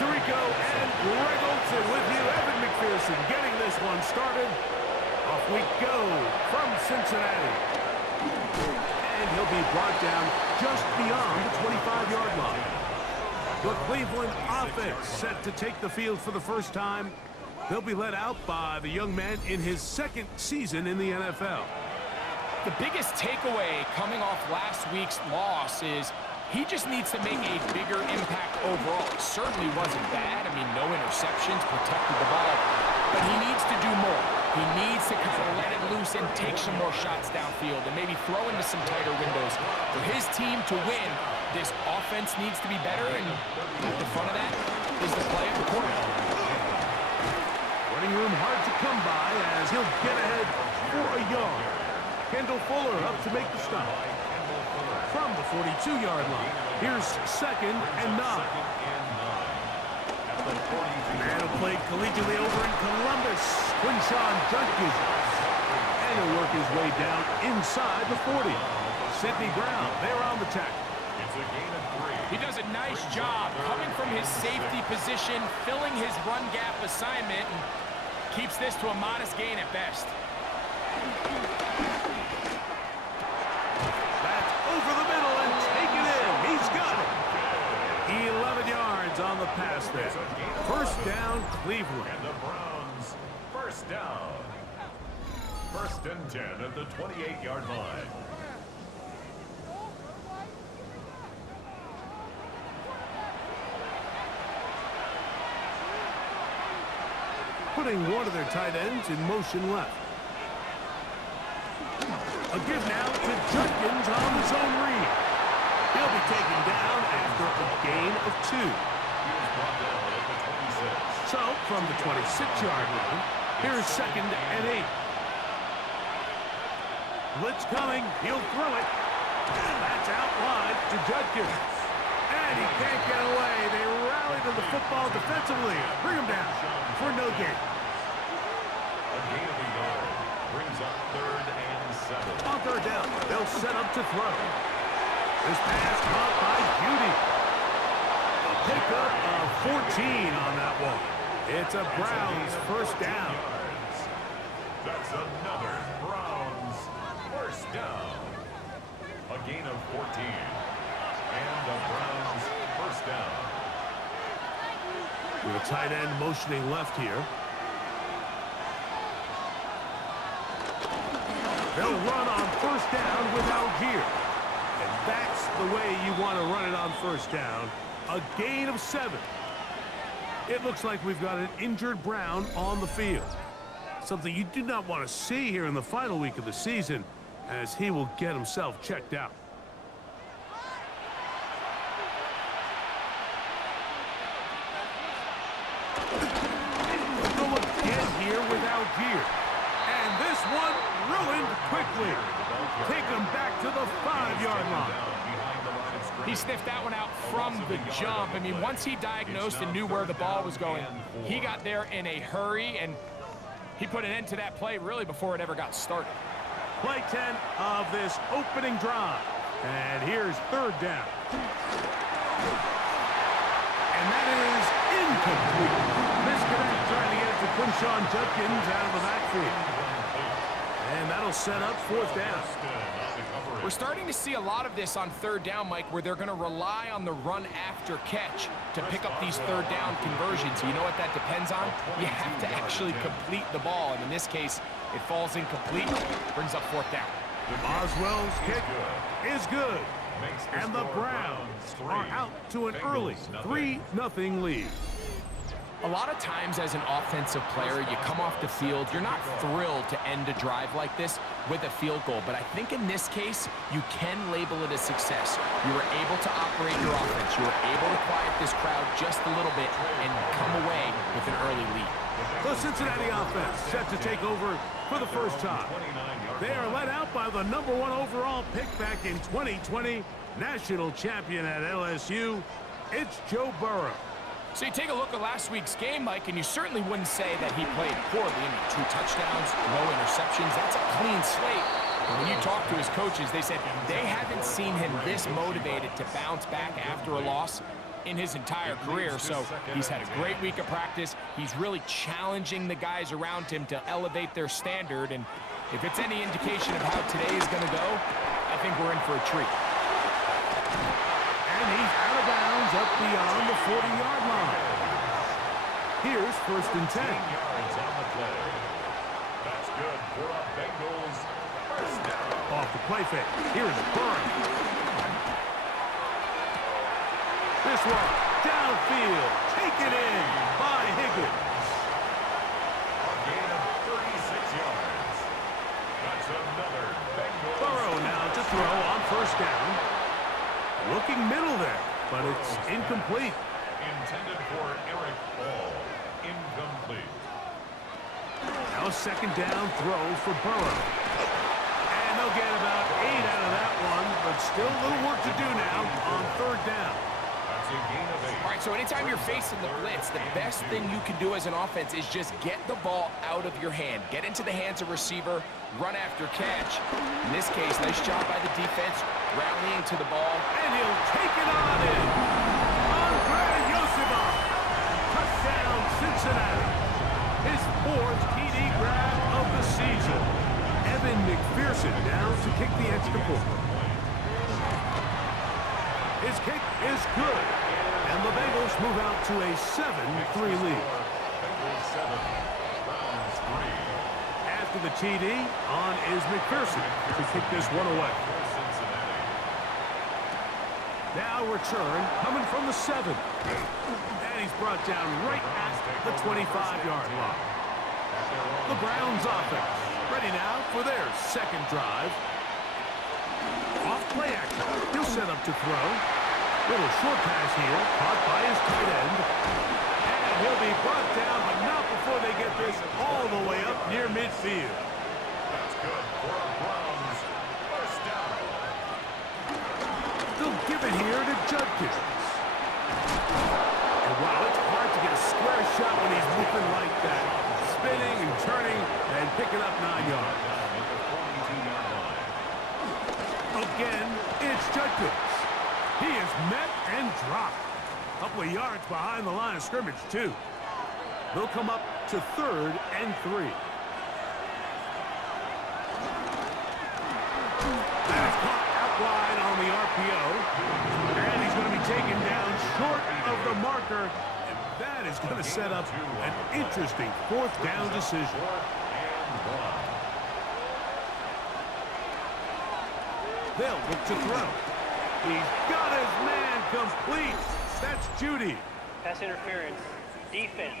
Tirico and Greg Olsen with you. Evan McPherson getting this one started. Off we go from Cincinnati. And he'll be brought down just beyond the 25-yard line. The Cleveland offense set to take the field for the first time. They'll be led out by the young man in his second season in the NFL. The biggest takeaway coming off last week's loss is he just needs to make a bigger impact overall. It certainly wasn't bad. I mean, no interceptions, protected the ball. But he needs to do more. He needs to kind of let it loose and take some more shots downfield and maybe throw into some tighter windows. For his team to win, this offense needs to be better, and at the front of that is the play of the quarterback. Running room hard to come by as he'll get ahead for a yard. Kendall Fuller up to make the stop. From the 42-yard line, here's 2nd and 9. Man who played collegiately over in Columbus, Quinshawn Judkins. And he'll work his way down inside the 40. Sidney Brown, they're on the tackle. He does a nice job coming from his safety position, filling his run gap assignment, and keeps this to a modest gain at best. That's over the middle and taken in. He's got it. 11 yards on the pass there. First down, Cleveland. And the Browns, first down. 1st and 10 at the 28-yard line. Putting one of their tight ends in motion left. A give now to Judkins on his own read. He'll be taken down after a gain of 2. So, from the 26-yard line, here's 2nd and 8. Blitz coming. He'll throw it. That's out wide to Judkins. And he can't get away. They rally to the football defensively. Bring him down for no gain. A gain of a yard brings up 3rd and 7. On 3rd down, they'll set up to throw. This pass caught by Beauty. A pickup of 14 on that one. It's a Browns first down. That's another Browns first down. A gain of 14. And the Browns first down. With a tight end motioning left here. They'll run on first down with Algier. And that's the way you want to run it on first down. A gain of 7. It looks like we've got an injured Brown on the field. Something you do not want to see here in the final week of the season, as he will get himself checked out. Go again here with Algier. And this one ruined quickly. Take him back to the 5-yard line. He sniffed that one out from the jump. I mean, once he diagnosed and knew where the ball was going, he got there in a hurry, and he put an end to that play really before it ever got started. Play 10 of this opening drive. And here's 3rd down. And that is incomplete. Misconnect trying to get it to Quinshawn Judkins out of the backfield. And that'll set up 4th down. We're starting to see a lot of this on 3rd down, Mike, where they're going to rely on the run after catch to pick up these 3rd down conversions. You know what that depends on? You have to actually complete the ball. And in this case, it falls incomplete, brings up 4th down. Boswell's kick is good. And the Browns are out to an early 3-0 lead. A lot of times as an offensive player, you come off the field, you're not thrilled to end a drive like this with a field goal. But I think in this case, you can label it a success. You were able to operate your offense. You were able to quiet this crowd just a little bit and come away with an early lead. The Cincinnati offense set to take over for the first time. They are led out by the #1 overall pick back in 2020, national champion at LSU. It's Joe Burrow. So you take a look at last week's game, Mike, and you certainly wouldn't say that he played poorly. I mean, 2 touchdowns, no interceptions. That's a clean slate. And when you talk to his coaches, they said they haven't seen him this motivated to bounce back after a loss in his entire career, so he's had a great week of practice. He's really challenging the guys around him to elevate their standard, and if it's any indication of how today is going to go, I think we're in for a treat. And he's out of bounds up beyond the 40-yard line. Here's 1st and 10. 10 yards on the play. That's good for a Bengals first down. Off the play fake. Here's Burrow. This one, downfield, taken in by Higgins. A gain of 36 yards. That's another Bengals. Burrow now to throw on 1st down. Looking middle there, but it's incomplete. Intended for Eric Baugh. Incomplete. Now a 2nd down throw for Burrow. And they'll get about 8 out of that one, but still a little work to do now on 3rd down. That's a gain of 8. All right, so anytime you're facing the blitz, the best thing you can do as an offense is just get the ball out of your hand. Get into the hands of receiver, run after catch. In this case, nice job by the defense, rallying to the ball. And he'll take it on in. Touchdown, Cincinnati. His 4th TD grab of the season. Evan McPherson down to kick the extra point. His kick is good. And the Bengals move out to a 7-3 lead. Bengals 7, Browns 3. After the TD, on is McPherson to kick this one away. For Cincinnati. Now return coming from the 7. And he's brought down right at the 25-yard line. The Browns offense ready now for their 2nd drive. Off play action. He'll set up to throw. Little short pass here, caught by his tight end. And he'll be brought down, but not before they get this all the way up near midfield. That's good for a Browns first down. They'll give it here to Judkins. And wow, it's hard to get a square shot when he's moving like that. Spinning and turning and picking up 9 yards. Down at the 42-yard line. Again, it's Judkins. He is met and dropped. A couple of yards behind the line of scrimmage, too. They'll come up to 3rd and 3. That is caught out wide on the RPO. And he's going to be taken down short of the marker. And that is going to set up an interesting 4th down decision. 4th and 1. They'll look to throw. He's got his man complete. That's Judy. Pass interference. Defense.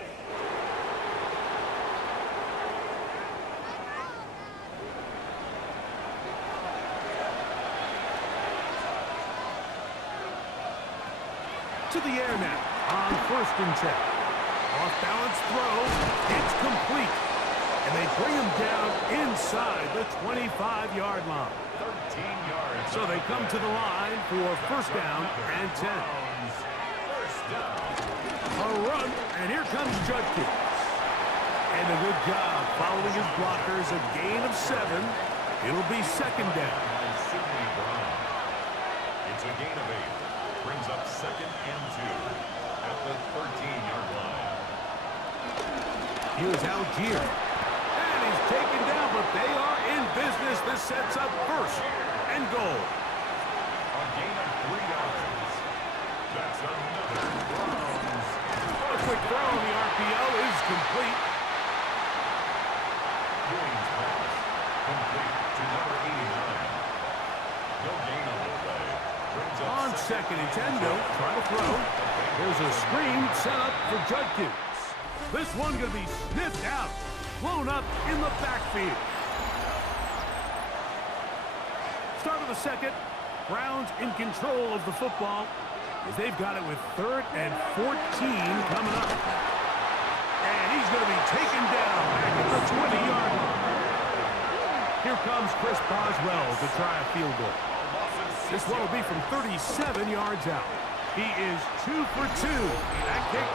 To the air now on 1st and 10. Off balance throw. It's complete. And they bring him down inside the 25-yard line. 13 yards. So they come to the line for 1st down and 10. Browns first down. A run, and here comes Judkins. And a good job following his blockers, a gain of 7. It'll be 2nd down. By Sidney Brown. It's a gain of 8. Brings up 2nd and 2 at the 13-yard line. Here's Algier. And he's taken down, but they are in business. This sets up 1st and goal. A gain of 3 yards. That's another Browns. A quick throw on the RPO is complete. Ewing's pass. Complete to number 89. No gain on the play. Brings up On 2nd and 10, they'll try to throw. There's a screen set up for Judkins. This one going to be sniffed out. Blown up in the backfield. Start of the 2nd. Browns in control of the football as they've got it with 3rd and 14 coming up. And he's going to be taken down back at the 20-yard line. Here comes Chris Boswell to try a field goal. This one will be from 37 yards out. He is 2 for 2. That kick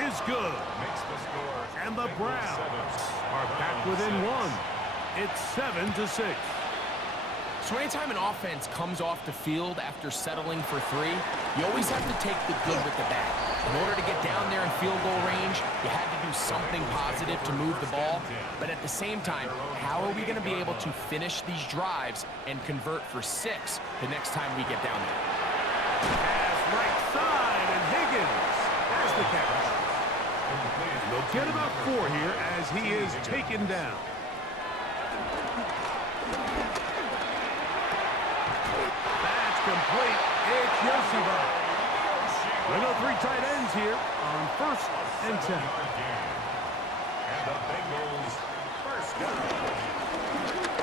is good. Makes the score. And the Browns are back within 1. It's 7-6. So anytime an offense comes off the field after settling for 3, you always have to take the good with the bad. In order to get down there in field goal range, you had to do something positive to move the ball. But at the same time, how are we going to be able to finish these drives and convert for 6 the next time we get down there? Pass right side, and Higgins has the catch. They'll get about 4 here as he is taken down. That's complete. It's Levi. We go 3 tight ends here on 1st and 10. And the Bengals first down.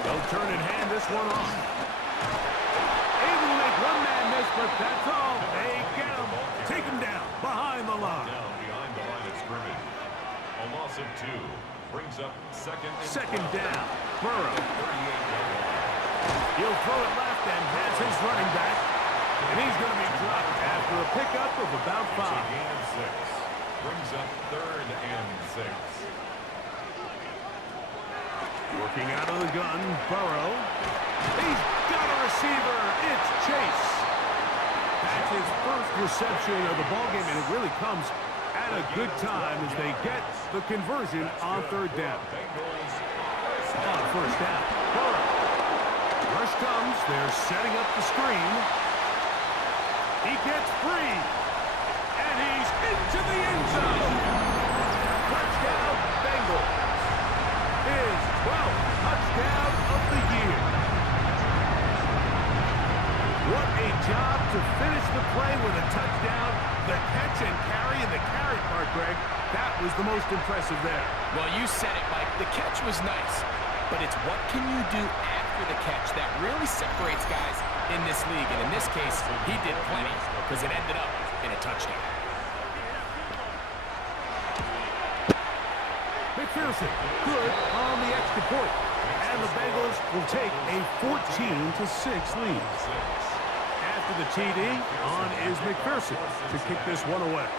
They'll turn and hand this one off. Able to make one man miss, but that's all. They get him. Take him down behind the line. Down behind the line of scrimmage. A loss of 2 brings up second down. Burrow. 38-yard line. He'll throw it left and has his running back. And he's going to be dropped after a pickup of about 5. It's a gain of 6. Brings up 3rd and 6. Working out of the gun, Burrow. He's got a receiver. It's Chase. That's his first reception of the ballgame, and it really comes at a good time as they get the conversion on 3rd down. On 1st down, Burrow. Rush comes. They're setting up the screen. He gets free. And he's into the end zone. Touchdown, Bengals. His 12th touchdown of the year. What a job to finish the play with a touchdown. The catch and carry, and the carry part, Greg, that was the most impressive there. Well, you said it, Mike. The catch was nice, but it's what can you do after the catch that really separates guys in this league. And in this case, he did plenty because it ended up in a touchdown. McPherson, good on the extra point. And the Bengals will take a 14-6 lead. After the TD, on is McPherson to kick this one away.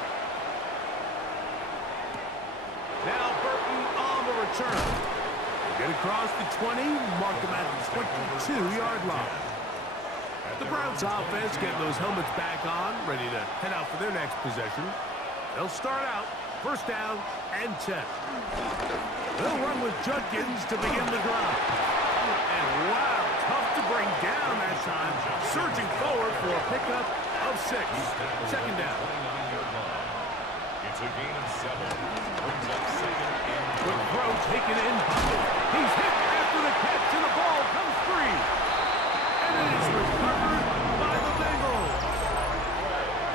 Now Burton on the return. Get across the 20, mark him at the 22-yard line. The Browns offense getting those helmets back on, ready to head out for their next possession. They'll start out 1st down and 10. They'll run with Judkins to begin the drive. And wow, tough to bring down that time. Surging forward for a pickup of 6. 2nd down. It's a gain of 7. Brings up 2nd and 2. With throw taken in. He's hit after the catch, and the ball comes free. And it is recovered by the Bengals.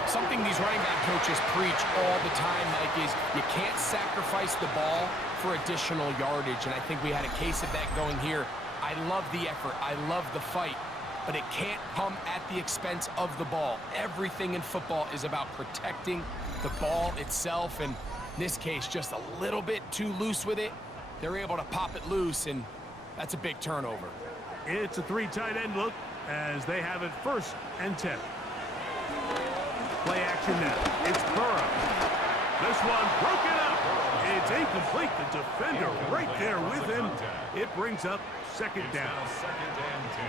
Something these running back coaches preach all the time, Mike, is you can't sacrifice the ball for additional yardage. And I think we had a case of that going here. I love the effort. I love the fight. But it can't come at the expense of the ball. Everything in football is about protecting the ball itself. And in this case, just a little bit too loose with it. They're able to pop it loose, and that's a big turnover. It's a 3 tight end look as they have it 1st and 10. Play action now. It's Burrow. This one broken up. It's incomplete. The defender right there with him. It brings up 2nd down. 2nd and 10.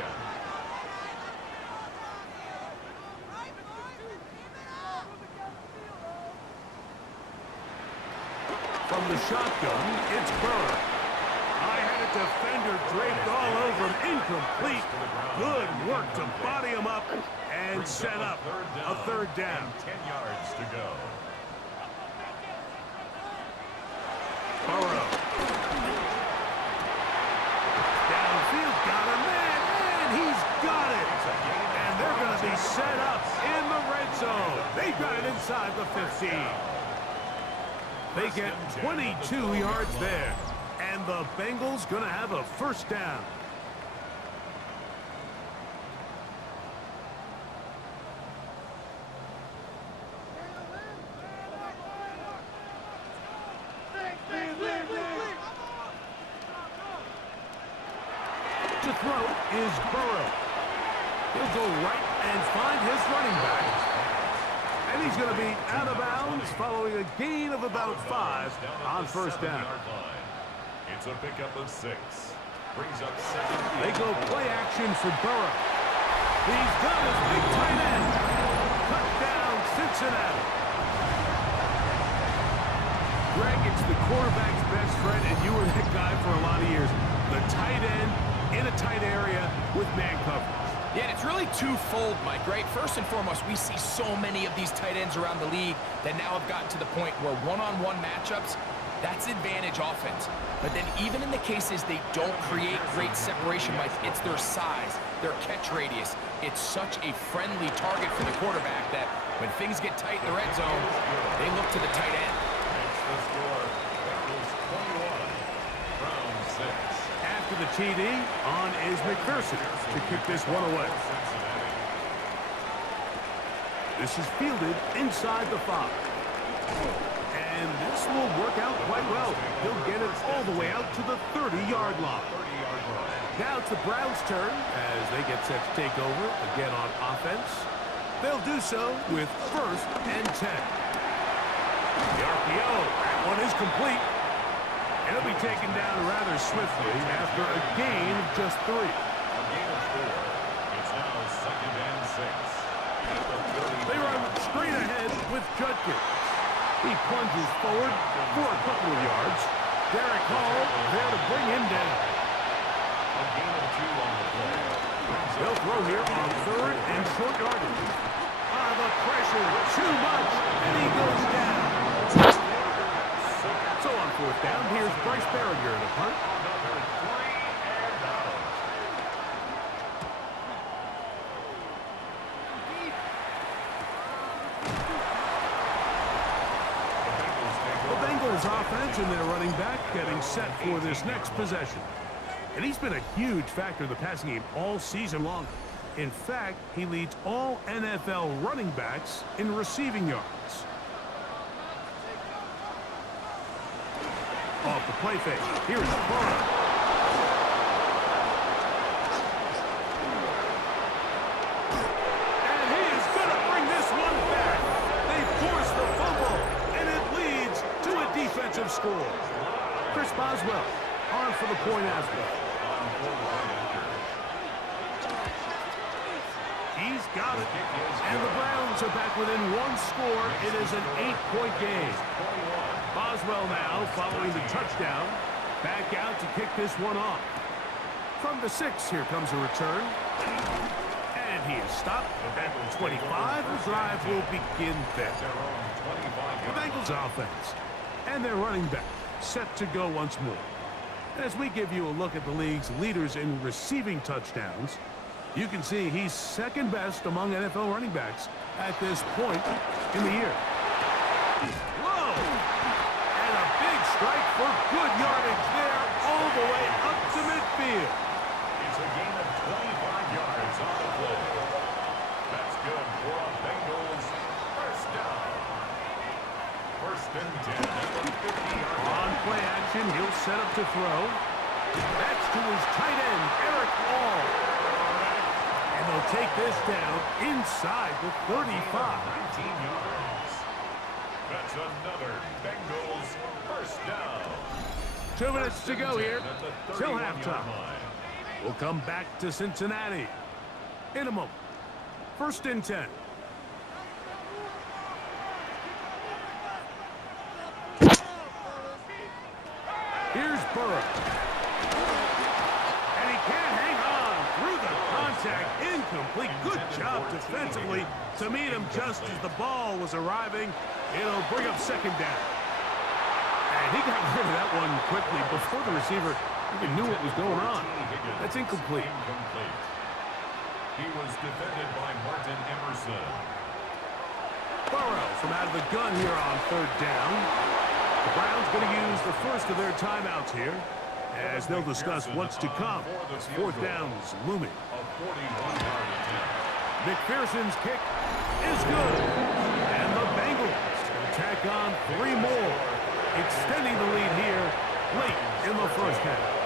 From the shotgun, it's Burrow. I had a defender draped all over him. Incomplete. Good work to body him up and set up a 3rd down. 10 yards to go. Burrow. Downfield, got a man, and he's got it. And they're going to be set up in the red zone. They've got it inside the 15. They get 22 yards there. And the Bengals going to have a 1st down. To throw is Burrow. He'll go right and find his running back. And he's going to be out of bounds following a gain of about 5 on 1st down. It's a pickup of 6. Brings up second. They go play action for Burrow. He's got his big tight end. Touchdown, Cincinnati. Greg, it's the quarterback's best friend, and you were that guy for a lot of years. The tight end in a tight area with man coverage. Yeah, and it's really twofold, Mike, right? First and foremost, we see so many of these tight ends around the league that now have gotten to the point where one-on-one matchups, that's advantage offense. But then even in the cases they don't create great separation, Mike, it's their size, their catch radius. It's such a friendly target for the quarterback that when things get tight in the red zone, they look to the tight end. The score, Bengals 21, round 6. After the TD, on is McPherson to kick this one away. This is fielded inside the 5. And this will work out quite well. He'll get it all the way out to the 30-yard line. Now it's the Browns' turn as they get set to take over again on offense. They'll do so with 1st and 10. The RPO, that one is complete. And it'll be taken down rather swiftly after a gain of just 3. A gain of 4. It's now 2nd and 6. They run straight ahead with Judkins. He plunges forward for a couple of yards. Derek Hall there to bring him down. A gain of 2 on the play. They'll throw here on 3rd and short yardage. The pressure, too much, and he goes down. So on 4th down, here's Bryce Berringer to punt. The Bengals offense and their running back getting set for this next possession. And he's been a huge factor in the passing game all season long. In fact, he leads all NFL running backs in receiving yards. Off the play fake. Here's Burrow. And he is going to bring this one back. They force the fumble, and it leads to a defensive score. Chris Boswell on for the point after. He's got it. And the Browns are back within 1 score. It is an 8-point game. Boswell now following the touchdown. Back out to kick this one off. From the 6, here comes a return. And he is stopped at the 25. The drive will begin there. The Bengals offense and their running back set to go once more. As we give you a look at the league's leaders in receiving touchdowns, you can see he's 2nd best among NFL running backs at this point in the year. Whoa! And a big strike for good yardage there all the way up to midfield. It's a gain of 25 yards on the play. That's good for a Bengals 1st down. 1st and 10 at the 50-yard line. On play action, he'll set up to throw. That's to his tight end, Eric Hall. And they'll take this down inside the 35. 19 yards. That's another Bengals 1st down. 2 minutes to go here till halftime. We'll come back to Cincinnati in a moment. 1st and 10. Here's Burrow. And he can't hang on through the contact. Incomplete. Good job defensively to meet him just as the ball was arriving. It'll bring up 2nd down. And he got rid of that one quickly before the receiver even knew what was going on. That's incomplete. He was defended by Martin Emerson. Burrow from out of the gun here on 3rd down. The Browns going to use the first of their timeouts here as they'll discuss what's to come. 4th down is looming. A 41-yard attempt. McPherson's kick is good. And the Bengals going to tack on 3 more, extending the lead here late in the 1st half.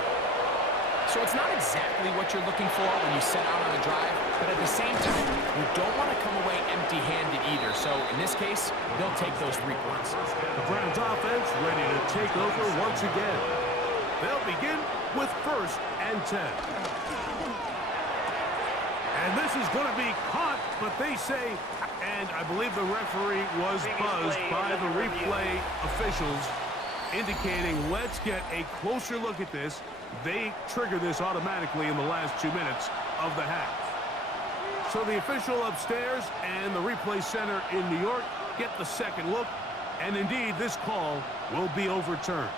So it's not exactly what you're looking for when you set out on a drive, but at the same time, you don't want to come away empty-handed either. So in this case, they'll take those 3 points. The Browns offense ready to take over once again. They'll begin with 1st and 10. And this is going to be caught, but they say, and I believe the referee was buzzed by the replay officials, indicating let's get a closer look at this. They trigger this automatically in the last 2 minutes of the half. So the official upstairs and the replay center in New York get the second look, and indeed this call will be overturned.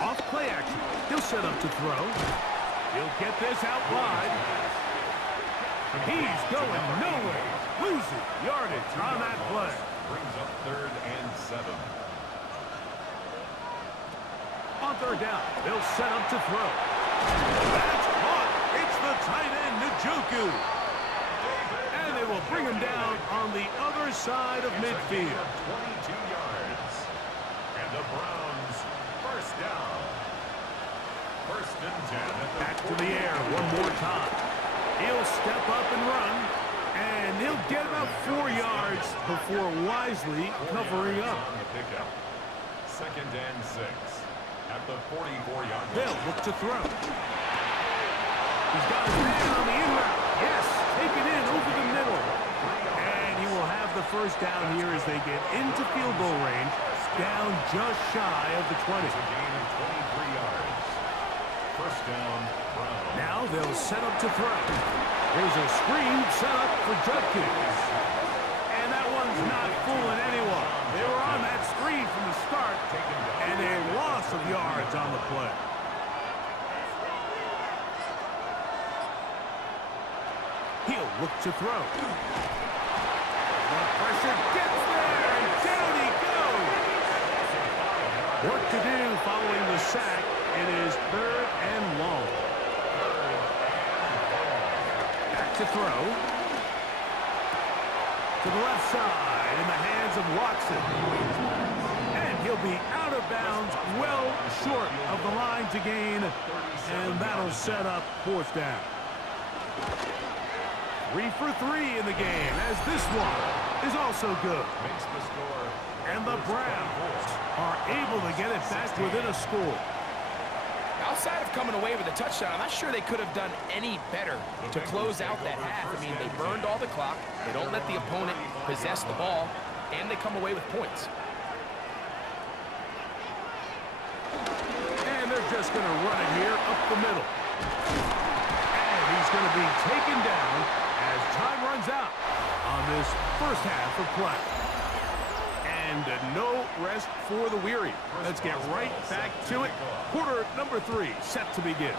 Off play action. He'll set up to throw. He'll get this out wide. He's going nowhere. Losing yardage on that play. Brings up 3rd and 7. On 3rd down, they'll set up to throw. That's caught. It's the tight end, Njoku. And they will bring him down on the other side of midfield. 22 yards. And the Browns, 1st down. 1st and 10. Back to the air one more time. He'll step up and run, and he'll get about 4 yards before wisely covering up. 2nd and 6. At the 44-yard line. They'll look to throw. He's got his man on the in route. Yes, take it in over the middle. And he will have the 1st down here as they get into field goal range, down just shy of the 20. It's a gain of 23 yards. 1st down, Brown. Now they'll set up to throw. There's a screen set up for Judkins. And that one's not fooling anyone. They were on that screen from the start, and a loss of yards on the play. He'll look to throw. The pressure gets there, and down he goes. Work to do following the sack. It is 3rd and long. Back to throw. To the left side in the hands of Watson. And he'll be out of bounds, well short of the line to gain. And that'll set up 4th down. 3 for 3 in the game, as this one is also good. Makes the score. And the Browns are able to get it back within a score. Outside of coming away with a touchdown, I'm not sure they could have done any better to close out that half. I mean, they burned all the clock. They don't let the opponent possess the ball, and they come away with points. And they're just going to run it here up the middle. And he's going to be taken down as time runs out on this 1st half of play. And no rest for the weary. Let's get right back to it. Quarter number 3 set to begin.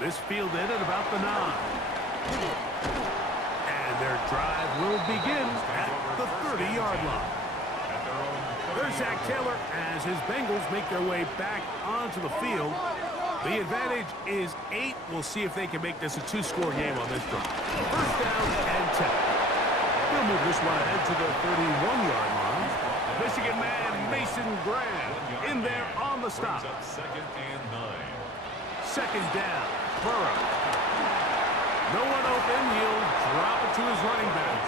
This fielded at about the 9. And their drive will begin at the 30-yard line. There's Zach Taylor as his Bengals make their way back onto the field. The advantage is 8. We'll see if they can make this a 2-score game on this drive. 1st down and 10. They'll move this one ahead to the 31-yard line. Michigan man Mason Graham in there on the stop. 2nd and 9. 2nd down, Burrow. No one open. He'll drop it to his running back.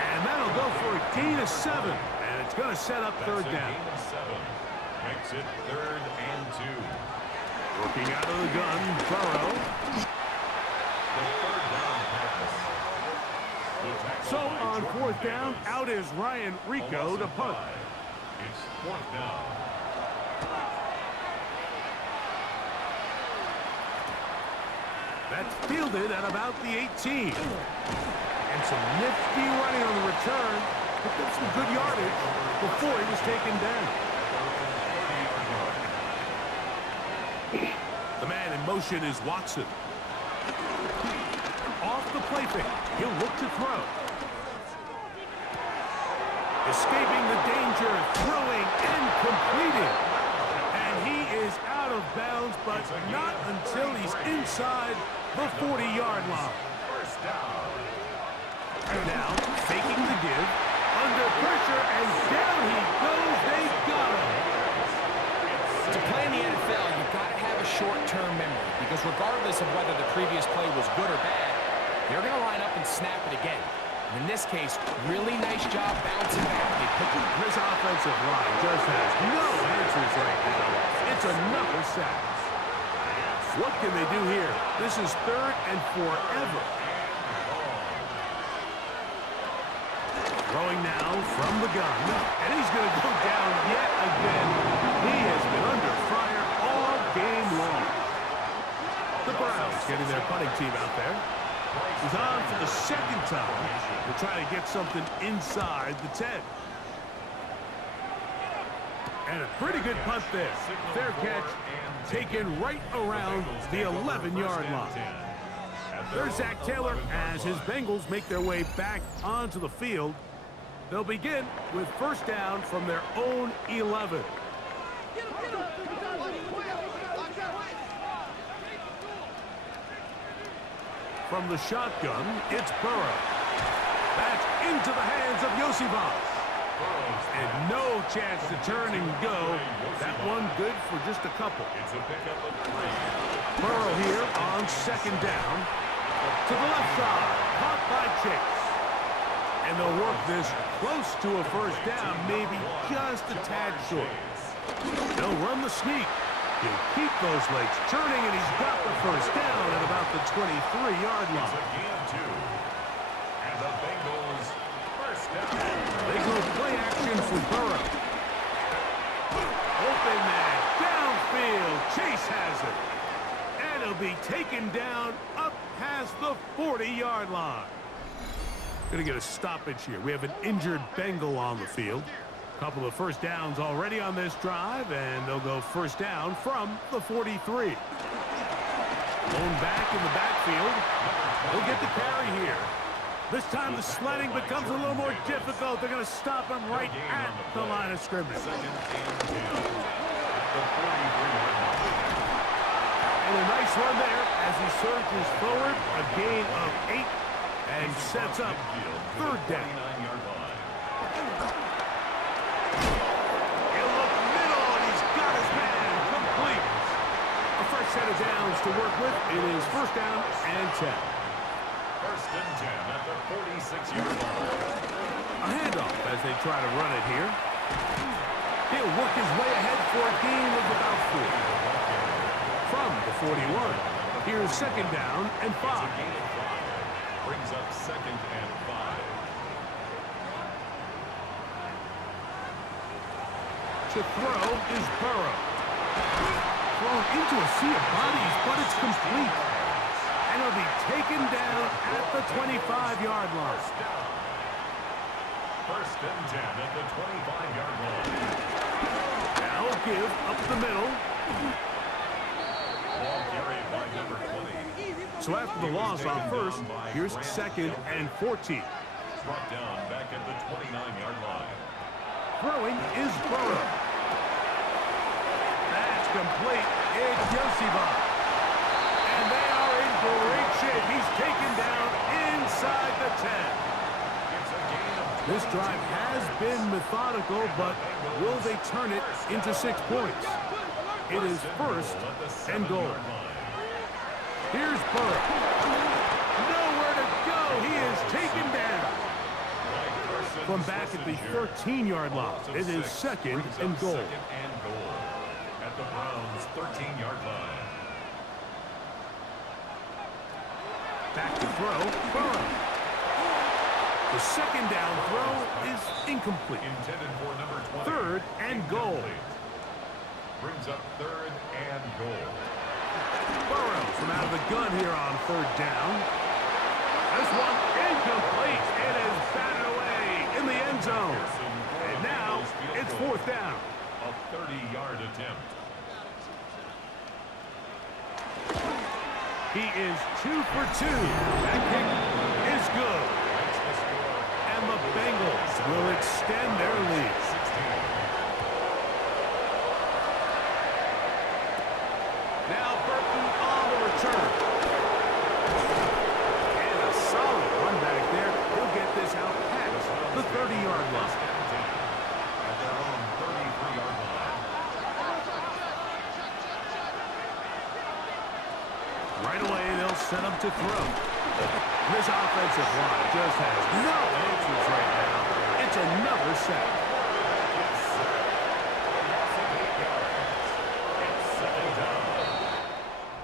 And that'll go for a gain of 7. And it's going to set up 3rd down. Gain of 7. Makes it 3rd and 2. Working out of the gun, Burrow. The 3rd down pass. So on 4th down, out is Ryan Rico to punt. It's 4th down. That's fielded at about the 18. And some nifty running on the return. Picked up some good yardage before he was taken down. The man in motion is Watson. Off the play fake. He'll look to throw. Escaping the danger, throwing and completing. And he is out of bounds, but not until he's inside the 40-yard line. 1st down. And now, faking the give, under pressure, and down he goes. They got him. To play in the NFL, you've got to have a short-term memory, because regardless of whether the previous play was good or bad, they're going to line up and snap it again. In this case, really nice job bouncing back. They put the This offensive line just has no answers right now. It's another sack. What can they do here? This is 3rd and forever. Throwing now from the gun. And he's going to go down yet again. He has been under fire all game long. The Browns getting their punting team out there. He's on for the 2nd time to try to get something inside the 10. And a pretty good punt there. Fair catch taken right around the 11-yard line. There's Zach Taylor as his Bengals make their way back onto the field. They'll begin with 1st down from their own 11. From the shotgun, it's Burrow. That's into the hands of Yosivas. And no chance to turn and go. That one good for just a couple. Burrow here on 2nd down. To the left side, caught by Chase. And they'll work this close to a 1st down, maybe just a tad short. They'll run the sneak. He'll keep those legs turning, and he's got the 1st down at about the 23-yard line. And the Bengals 1st down. They go play action for Burrow. Open man, downfield. Chase has it. And he'll be taken down up past the 40-yard line. Going to get a stoppage here. We have an injured Bengal on the field. Couple of 1st downs already on this drive, and they'll go 1st down from the 43. Going back in the backfield. He'll get the carry here. This time the sledding becomes a little more difficult. They're going to stop him right at the line of scrimmage. And a nice run there as he surges forward. A gain of 8 and sets up 3rd down. He'll look middle, and he's got his man complete. A fresh set of downs to work with. It is 1st down and 10. 1st and 10 at the 46-yard line. A handoff as they try to run it here. He'll work his way ahead for a gain of about 4. From the 41, here's 2nd down and 5. Brings up 2nd and 5. To throw is Burrow. Thrown into a sea of bodies, but it's complete. And he'll be taken down at the 25-yard line. 1st and 10 at the 25-yard line. Now give up the middle. Ball carried by number 20. So after the loss on 1st, here's 2nd and 14. Brought down back at the 29-yard line. Throwing is Burrow. That's complete. It's Yosivas. And they are in great shape. He's taken down inside the 10. This drive has been methodical, but will they turn it into 6 points? It is 1st and goal. Here's Burrow. Nowhere to go. He is taken down. From back at the 13-yard line, it is 2nd and goal. At the Browns' 13-yard line. Back to throw, Burrow. The 2nd down throw is incomplete. Intended for number 20. 3rd and goal. Brings up 3rd and goal. Burrow from out of the gun here on 3rd down. This one incomplete. It is batted away in the end zone. And now it's 4th down. A 30-yard attempt. He is 2 for 2. That kick is good. And the Bengals will extend their lead. Now Burton on the return. And a solid run back there. He'll get this out past the 30-yard line. At their own 33-yard line. Right away, they'll set up to throw. This offensive line just has no answers right now. It's another sack.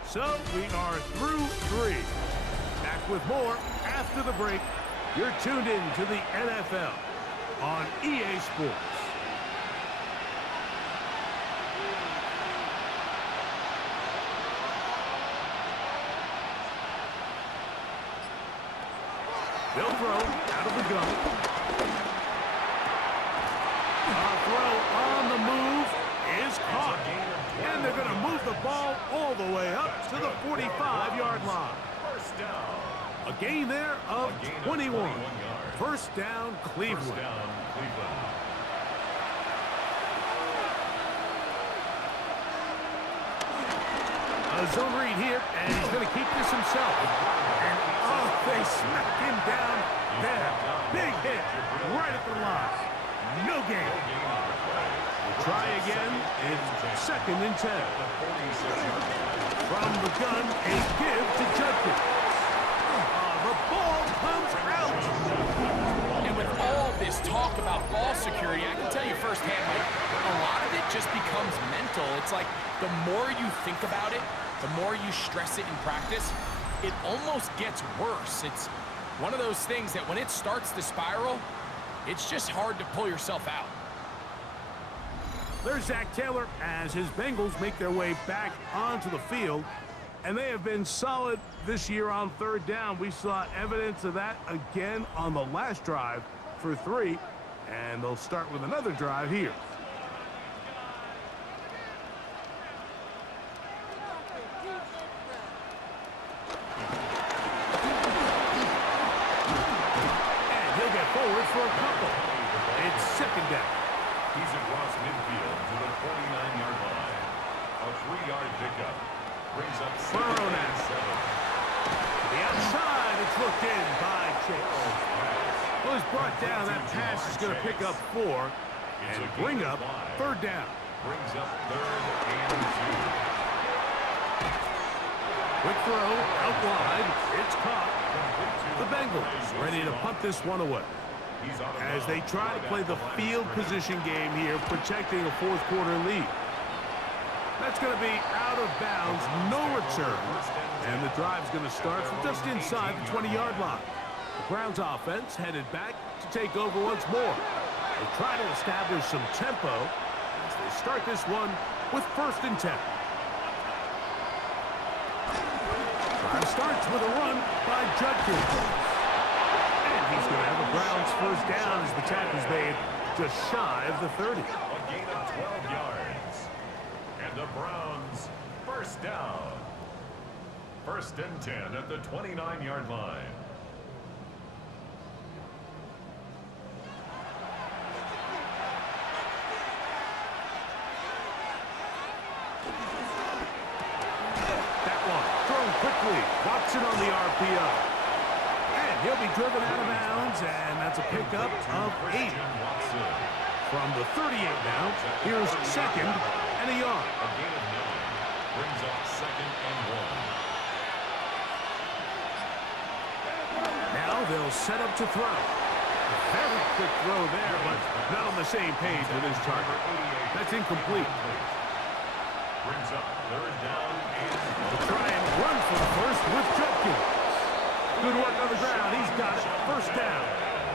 So we are through 3. Back with more after the break. You're tuned in to the NFL on EA Sports. They'll throw out of the gun. A throw on the move is caught. And they're going to move the ball all the way up to the 45-yard line. A gain there of 21. First down, Cleveland. A zone read here, and he's going to keep this himself. And, oh, they smack him down there. Big hit right at the line. No gain. We'll try again. It's 2nd and 10. From the gun, a give to Judkins. The ball comes out. And with all this talk about ball security, I can tell you firsthand, like, a lot of it just becomes mental. It's like the more you think about it, the more you stress it in practice, it almost gets worse. It's one of those things that when it starts to spiral, it's just hard to pull yourself out. There's Zach Taylor as his Bengals make their way back onto the field. And they have been solid this year on 3rd down. We saw evidence of that again on the last drive for 3. And they'll start with another drive here. And he'll get forward for a couple. It's 2nd down. He's across midfield to the 49-yard line. A 3-yard pickup. Brings up Burrow now. To the outside, it's looked in by Chase. Well, he's brought down. That pass is going to pick up 4 and bring up 3rd down. Brings up 3rd and 2. Quick throw out wide. It's caught. The Bengals ready to punt this one away. As they try to play the field position game here, protecting a 4th quarter lead. That's going to be out of bounds, no return. And the drive's going to start from just inside the 20-yard line. The Browns offense headed back to take over once more. They try to establish some tempo as they start this one with 1st and 10. Drive starts with a run by Judkins. And he's going to have the Browns 1st down as the tackle's made just shy of the 30. A gain of 12 yards. And the Browns 1st down. 1st and 10 at the 29-yard line. That one thrown quickly. Watson on the RPO. And he'll be driven out of bounds, and that's a pickup of 8. From the 38 now, here's 2nd and a yard. A gain of 9 brings up 2nd and 1. Now they'll set up to throw. A very quick throw there, but not on the same page with his target. That's incomplete. Brings up 3rd down and To try and run for the 1st with Judkins. Good work on the ground. He's got it. 1st down.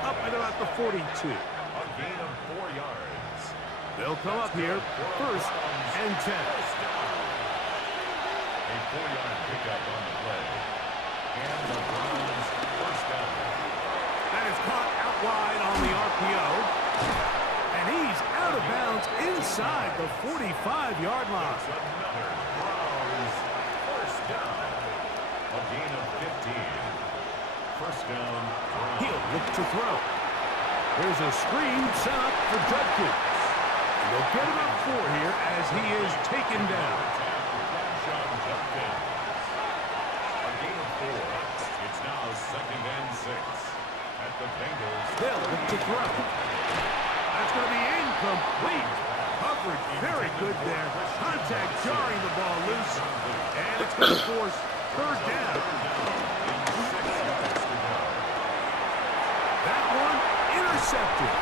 Up at about the 42. a gain of 4 yards. They'll come up here. 1st and 10. A 4-yard pickup on the play. And the Browns 1st down. That is caught out wide on the RPO. And he's out of bounds inside the 45-yard line. It's another Browns 1st down. A gain of 15. 1st down. Browns. He'll look to throw. There's a screen set up for Judkins. And they'll get him up 4 here as he is taken down. A gain of 4. It's now 2nd and 6 at the Bengals. They'll look to throw. That's going to be incomplete. Coverage very good there. Contact jarring the ball loose. And it's going to force third down. That one intercepted.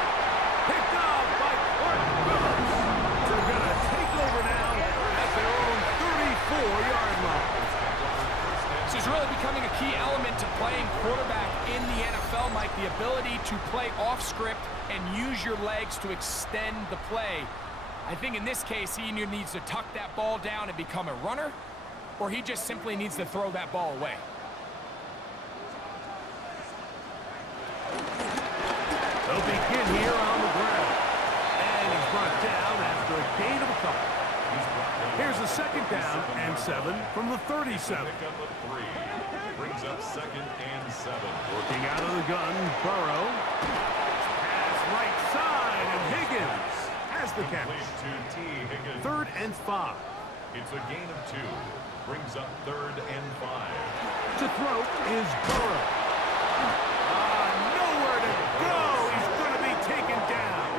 Picked off by Clark Phillips. They're going to take over now at their own 34-yard line. This is really becoming a key element to playing quarterback in the NFL, Mike, the ability to play off script and use your legs to extend the play. I think in this case, he either needs to tuck that ball down and become a runner, or he just simply needs to throw that ball away. They'll begin here on the ground. And he's brought down after a gain of a couple. Here's a second down and 7 from the 37. Pick up a 3. Brings up second and 7. Working out of the gun, Burrow. Pass right side, and Higgins has the catch. To T. Higgins. 3rd and 5. It's a gain of 2. Brings up 3rd and 5. To throw is Burrow. Nowhere to go. He's going to be taken down.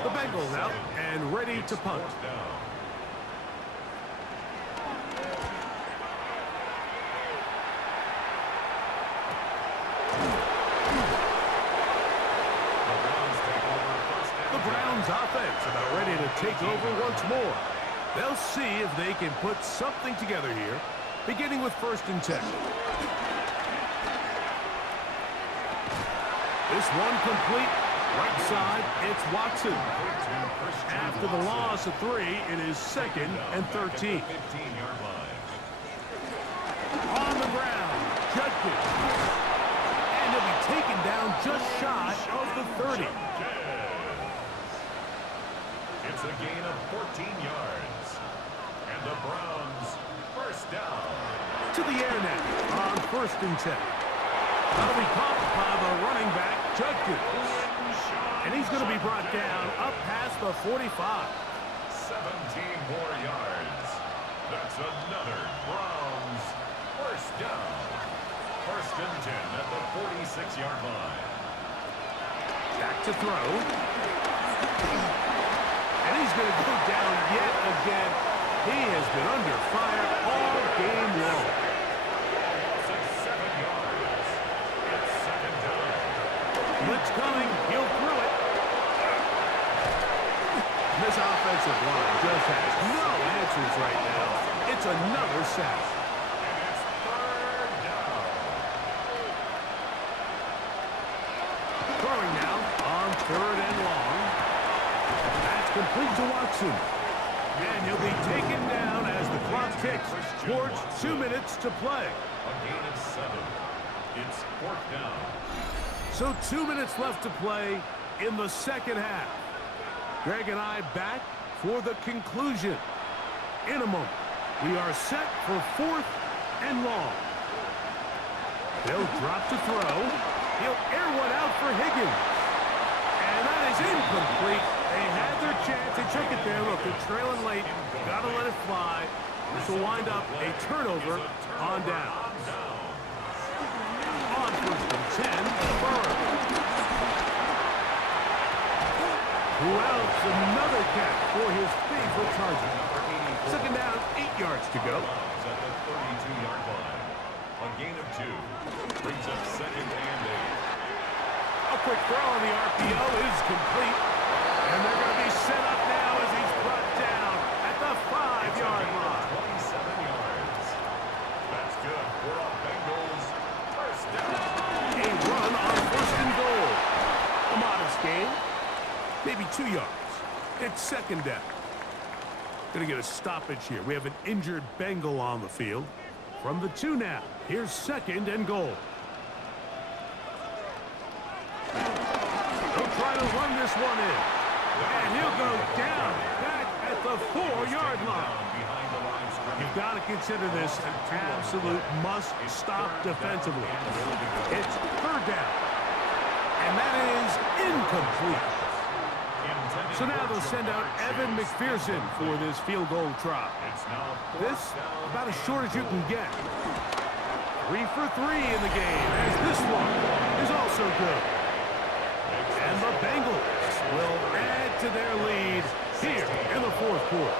The Bengals out and ready to punt. Offense about ready to take over once more. They'll see if they can put something together here, beginning with 1st and 10. This one complete. Right side, it's Watson. After the loss of 3, it is 2nd and 13. On the ground, Judkins. And he'll be taken down just shy of the 30. It's a gain of 14 yards. And the Browns, 1st down. To the air net on 1st and 10. That'll be caught by the running back, Judkins. And he's going to be brought down up past the 45. 17 more yards. That's another Browns 1st down. 1st and 10 at the 46-yard line. Back to throw. And he's going to go down yet again. He has been under fire all game long. 7 yards. It's 2nd down. Blitz coming. He'll throw it. This offensive line just has no answers right now. It's another sack. And it's 3rd down. Throwing now on 3rd and long. That's complete to Watson. And he'll be taken down as the clock ticks towards 2 minutes to play. A gain of 7. It's 4th down. So 2 minutes left to play in the second half. Greg and I back for the conclusion. In a moment, we are set for 4th and long. They'll drop to throw. He'll air one out for Higgins. And that is incomplete. They had their chance. They took it there. Look, they're trailing late. Got to let it fly. This will wind up a turnover on down. On 1st and 10, Burrow. Who else? Another catch for his favorite target. 2nd down, 8 yards to go. At the 32-yard line. A gain of 2. Brings up 2nd and 8. A quick throw on the RPO is complete. And they're going to be set up now as he's brought down at the 5-yard line. 27 yards. That's good for a Bengals 1st down. A run on 1st and goal. A modest gain. Maybe 2 yards. It's 2nd down. Going to get a stoppage here. We have an injured Bengal on the field. From the 2 now. Here's 2nd and goal. They'll try to run this one in. And he'll go down back at the 4-yard line. You've got to consider this an absolute must-stop defensively. It's 3rd down. And that is incomplete. So now they'll send out Evan McPherson for this field goal try. This, about as short as you can get. 3 for 3 in the game, as this one is also good. And the Bengals will add to their lead here in the 4th quarter.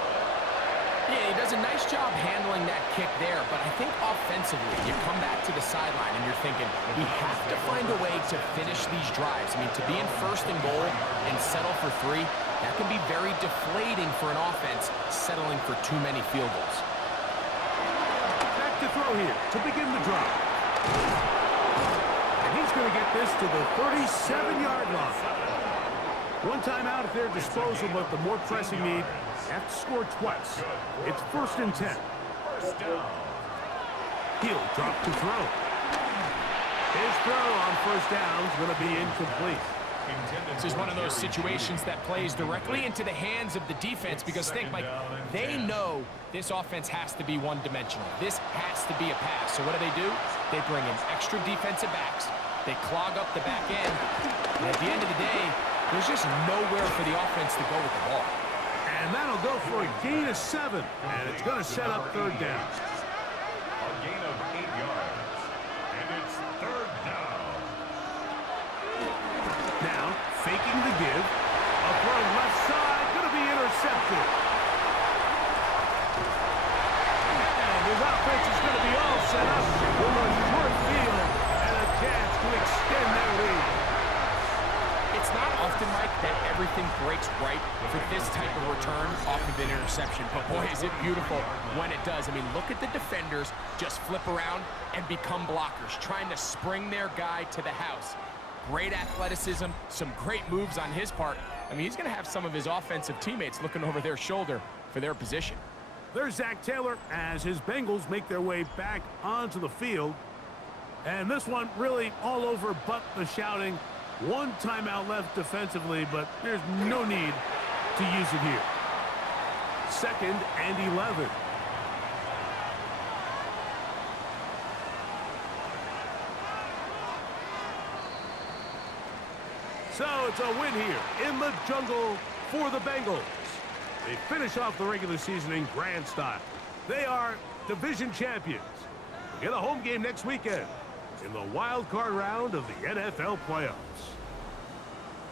Yeah, he does a nice job handling that kick there, but I think offensively, you come back to the sideline and you're thinking, we have to find a way to finish these drives. I mean, to be in first and goal and settle for 3, that can be very deflating for an offense settling for too many field goals. Back to throw here to begin the drive. And he's going to get this to the 37-yard line. One timeout at their disposal, but the more pressing need, have to score twice. It's 1st and 10. First down. He'll drop to throw. His throw on 1st down is going to be incomplete. This is one of those situations that plays directly into the hands of the defense because think, Mike, they know this offense has to be one-dimensional. This has to be a pass. So what do? They bring in extra defensive backs. They clog up the back end. And at the end of the day, there's just nowhere for the offense to go with the ball. And that'll go for a gain of 7. And it's going to set up 3rd down. A gain of 8 yards. And it's 3rd down. Now, faking the give. A throw left side, going to be intercepted. And his offense is going to be all set up with a short field and a chance to extend their lead. It's not often, Mike, that everything breaks right for this type of return off of an interception. But boy, is it beautiful when it does. I mean, look at the defenders just flip around and become blockers, trying to spring their guy to the house. Great athleticism, some great moves on his part. I mean, he's going to have some of his offensive teammates looking over their shoulder for their position. There's Zach Taylor as his Bengals make their way back onto the field. And this one really all over but the shouting. One timeout left defensively, but there's no need to use it here. 2nd and 11. So it's a win here in the jungle for the Bengals. They finish off the regular season in grand style. They are division champions. They get a home game next weekend in the wild card round of the NFL playoffs.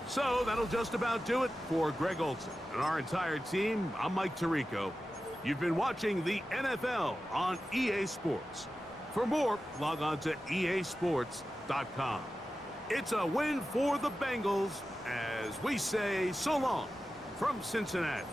So that'll just about do it for Greg Olson and our entire team. I'm Mike Tirico. You've been watching the NFL on EA Sports. For more, log on to easports.com. It's a win for the Bengals as we say so long from Cincinnati.